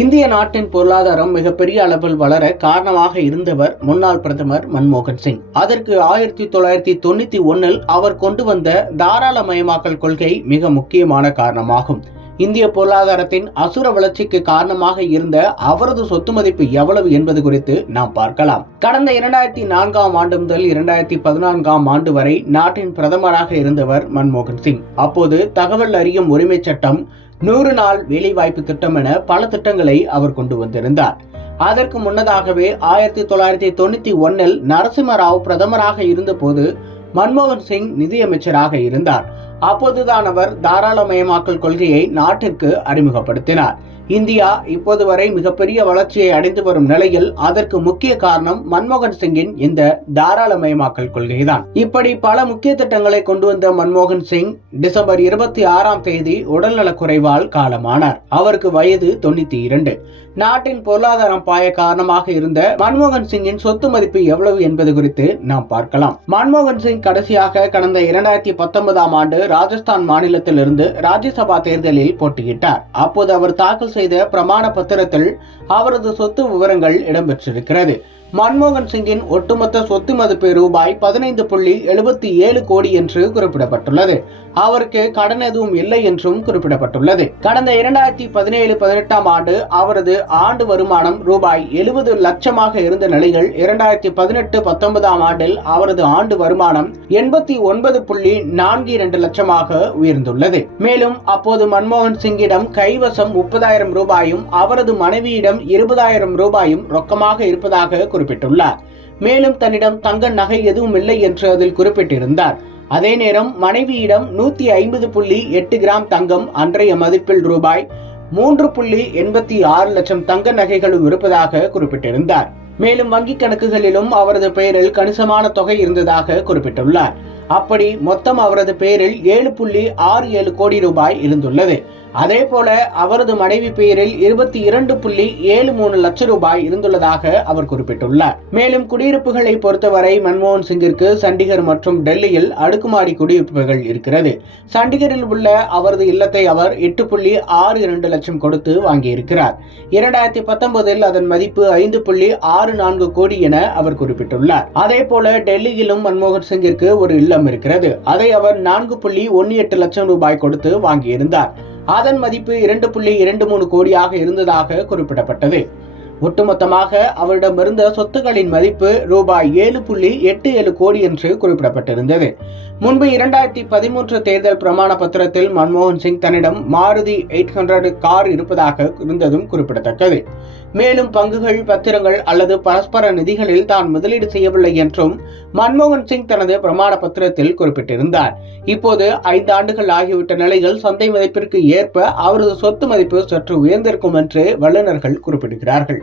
இந்திய நாட்டின் பொருளாதாரம் மிகப்பெரிய அளவில் வளர காரணமாக இருந்தவர் முன்னாள் பிரதமர் மன்மோகன் சிங். அதற்கு 1991 அவர் கொண்டு வந்த தாராளமயமாக்கல் கொள்கை மிக முக்கியமான காரணமாகும். இந்திய பொருளாதாரத்தின் அசுர வளர்ச்சிக்கு காரணமாக இருந்த அவரது சொத்து மதிப்பு எவ்வளவு என்பது குறித்து நாம் பார்க்கலாம். கடந்த 2004ஆம் ஆண்டு முதல் 2014ஆம் ஆண்டு வரை நாட்டின் பிரதமராக இருந்தவர் மன்மோகன் சிங். அப்போது தகவல் அறியும் உரிமை சட்டம், 100 நாள் வேலைவாய்ப்பு திட்டம் என பல திட்டங்களை அவர் கொண்டு வந்திருந்தார். அதற்கு முன்னதாகவே 1991 நரசிம்ம ராவ் பிரதமராக இருந்த போது மன்மோகன் சிங் நிதியமைச்சராக இருந்தார். அப்போதுதான் அவர் தாராளமயமாக்கல் கொள்கையை நாட்டிற்கு அறிமுகப்படுத்தினார். இந்தியா இப்போது வரை மிகப்பெரிய வளர்ச்சியை அடைந்து வரும் நிலையில் அதற்கு முக்கிய காரணம் மன்மோகன் சிங்கின் இந்த தாராளமயமாக்கல் கொள்கைதான். இப்படி பல முக்கிய திட்டங்களை கொண்டு வந்த மன்மோகன் சிங் டிசம்பர் 26ஆம் தேதி உடல்நலக்குறைவால் காலமானார். அவருக்கு வயது 92. நாட்டின் பொருளாதாரம் பாய காரணமாக இருந்த மன்மோகன் சிங்கின் சொத்து மதிப்பு எவ்வளவு என்பது குறித்து நாம் பார்க்கலாம். மன்மோகன் சிங் கடைசியாக கடந்த 2019ஆம் ஆண்டு ராஜஸ்தான் மாநிலத்திலிருந்து ராஜ்யசபா தேர்தலில் போட்டியிட்டார். அப்போது அவர் தாக்கல் செய்த பிரமாண பத்திரத்தில் அவரது சொத்து விவரங்கள் இடம்பெற்றிருக்கிறது. மன்மோகன் சிங்கின் ஒட்டுமொத்த சொத்து மதிப்பு ரூபாய் 15.77 கோடி என்று குறிப்பிடப்பட்டுள்ளது. அவருக்கு கடன் எதுவும் இல்லை என்றும் குறிப்பிடப்பட்டுள்ளது. கடந்த 2017-18ஆம் ஆண்டு அவரது ஆண்டு வருமானம் ரூபாய் 70 லட்சமாக இருந்த நிலையில் 2018-19ஆம் ஆண்டில் அவரது ஆண்டு வருமானம் 89.42 லட்சமாக உயர்ந்துள்ளது. மேலும் அப்போது மன்மோகன் சிங்கிடம் கைவசம் 30,000 ரூபாயும் அவரது மனைவியிடம் 20,000 ரூபாயும் ரொக்கமாக இருப்பதாக குறிப்பிட்டுள்ளார். மேலும் தன்னிடம் தங்க நகை எதுவும் இல்லை என்று அதில் குறிப்பிட்டிருந்தார். அதே நேரம் மனைவியிடம் 150.8 கிராம் தங்கம், அன்றைய மதிப்பில் ரூபாய் 3.86 லட்சம் தங்க நகைகளும் இருப்பதாக குறிப்பிட்டிருந்தார். மேலும் வங்கிக் கணக்குகளிலும் அவரது பெயரில் கணிசமான தொகை இருந்ததாக குறிப்பிட்டுள்ளார். அப்படி மொத்தம் அவரது பெயரில் 7.67 கோடி ரூபாய் இருந்துள்ளது. அதே போல அவரது மனைவி பெயரில் 22.73 லட்சம் ரூபாய் இருந்துள்ளதாக அவர் குறிப்பிட்டுள்ளார். மேலும் குடியிருப்புகளை பொறுத்தவரை மன்மோகன் சிங்கிற்கு சண்டிகர் மற்றும் டெல்லியில் அடுக்குமாடி குடியிருப்புகள் இருக்கிறது. சண்டிகரில் உள்ள அவரது இல்லத்தை அவர் 8.62 லட்சம் கொடுத்து வாங்கியிருக்கிறார். 2019இல் அதன் மதிப்பு 5.64 கோடி என அவர் குறிப்பிட்டுள்ளார். அதே போல டெல்லியிலும் மன்மோகன் சிங்கிற்கு ஒரு இல்லம் இருக்கிறது. அதை அவர் 4.18 லட்சம் ரூபாய் கொடுத்து வாங்கியிருந்தார். அதன் மதிப்பு 2.23 கோடியாக இருந்ததாக குறிப்பிடப்பட்டது. ஒட்டுமொத்தமாக அவரிடமிருந்த சொத்துக்களின் மதிப்பு ரூபாய் 7.87 கோடி என்று குறிப்பிடப்பட்டிருந்தது. முன்பு 2013 தேர்தல் பிரமாண பத்திரத்தில் மன்மோகன் சிங் தன்னிடம் மாருதி 800 கார் இருப்பதாக இருந்ததும் குறிப்பிடத்தக்கது. மேலும் பங்குகள், பத்திரங்கள் அல்லது பரஸ்பர நிதிகளில் தான் முதலீடு செய்யவில்லை என்றும் மன்மோகன் சிங் தனது பிரமாண பத்திரத்தில் குறிப்பிட்டிருந்தார். இப்போது 5 ஆண்டுகள் ஆகிவிட்ட நிலையில் சந்தை மதிப்பிற்கு ஏற்ப அவரது சொத்து மதிப்பு சற்று உயர்ந்திருக்கும் என்று வல்லுநர்கள் குறிப்பிடுகிறார்கள்.